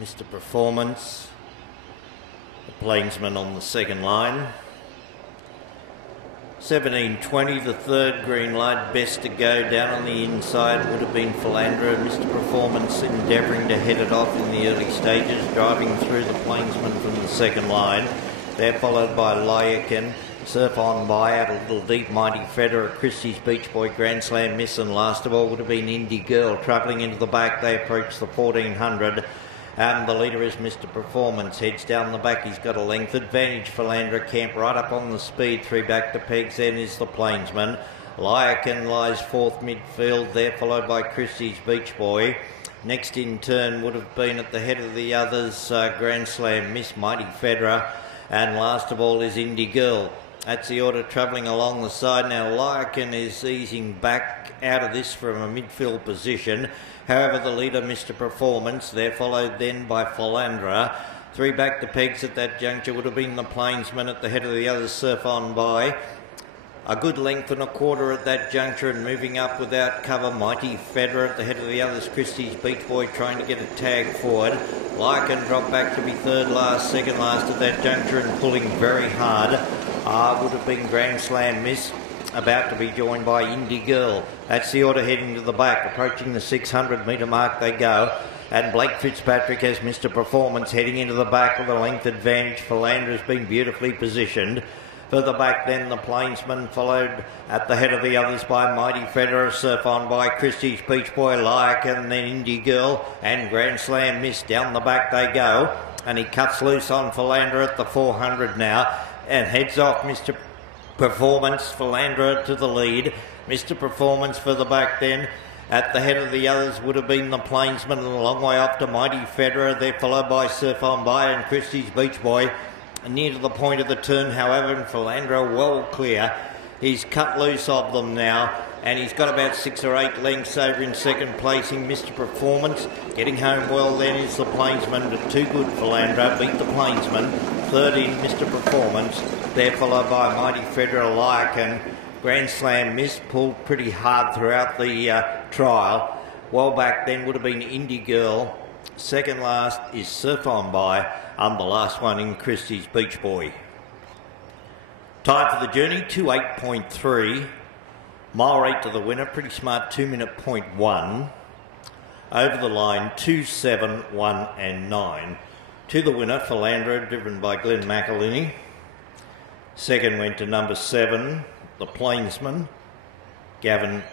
Mr. Performance, the plainsman on the second line. 17.20, the third green light, best to go. Down on the inside would have been Philandra. Mr. Performance endeavouring to head it off in the early stages, driving through the plainsman from the second line. They're followed by Lyakin. Surf on by out a little deep, Mighty Federer, Christie's Beach Boy, Grand Slam Miss, and last of all would have been Indie Girl. Travelling into the back, they approach the 1400. The leader is Mr. Performance. Heads down the back, he's got a length advantage. Philandra Camp right up on the speed. 3 back to pegs, then is the plainsman. Lyakin lies fourth midfield, there followed by Christie's Beach Boy. Next in turn would have been at the head of the others, Grand Slam Miss, Mighty Federer, and last of all is Indie Girl. That's the order travelling along the side. Now Lyakin is easing back out of this from a midfield position. However, the leader, Mr. Performance, they're followed then by Philandra. 3 back to pegs at that juncture would have been the plainsman. At the head of the others, Surf On By. A good length and a quarter at that juncture, and moving up without cover, Mighty Federer. At the head of the others, Christie's Beach Boy trying to get a tag forward. Lyakin dropped back to be third last, second last at that juncture, and pulling very hard. Would have been Grand Slam Miss, about to be joined by Indie Girl. That's the order heading to the back. Approaching the 600 metre mark they go. And Blake Fitzpatrick has Mr. Performance heading into the back with a length advantage. Philandra's been beautifully positioned. Further back then the plainsman, followed at the head of the others by Mighty Federer. Surf On By Christie's Beach Boy, Lyakin, then Indie Girl and Grand Slam Miss. Down the back they go. And he cuts loose on Philandra at the 400 now. And heads off Mr. Performance. Philandra to the lead. Mr. Performance further back then. At the head of the others would have been the plainsman, and a long way off to Mighty Federer. They're followed by Surf On By and Christie's Beach Boy. Near to the point of the turn, however, and Philandra well clear. He's cut loose of them now, and he's got about 6 or 8 lengths over in second placing. Mr. Performance getting home well then is the plainsman, but too good Philandra, beat the plainsman. Third in Mr. Performance, there followed by Mighty Federer, Lyakin. Grand Slam Miss pulled pretty hard throughout the trial. Well back then would have been Indie Girl. Second last is Surf On By, and the last one in Christie's Beach Boy. Time for the journey, 2:08.3. Mile rate to the winner, pretty smart 2-minute .1. Over the line, 2:7, 1 and 9. To the winner, Philandra, driven by Glenn McElhinney. Second went to number 7, the plainsman, Gavin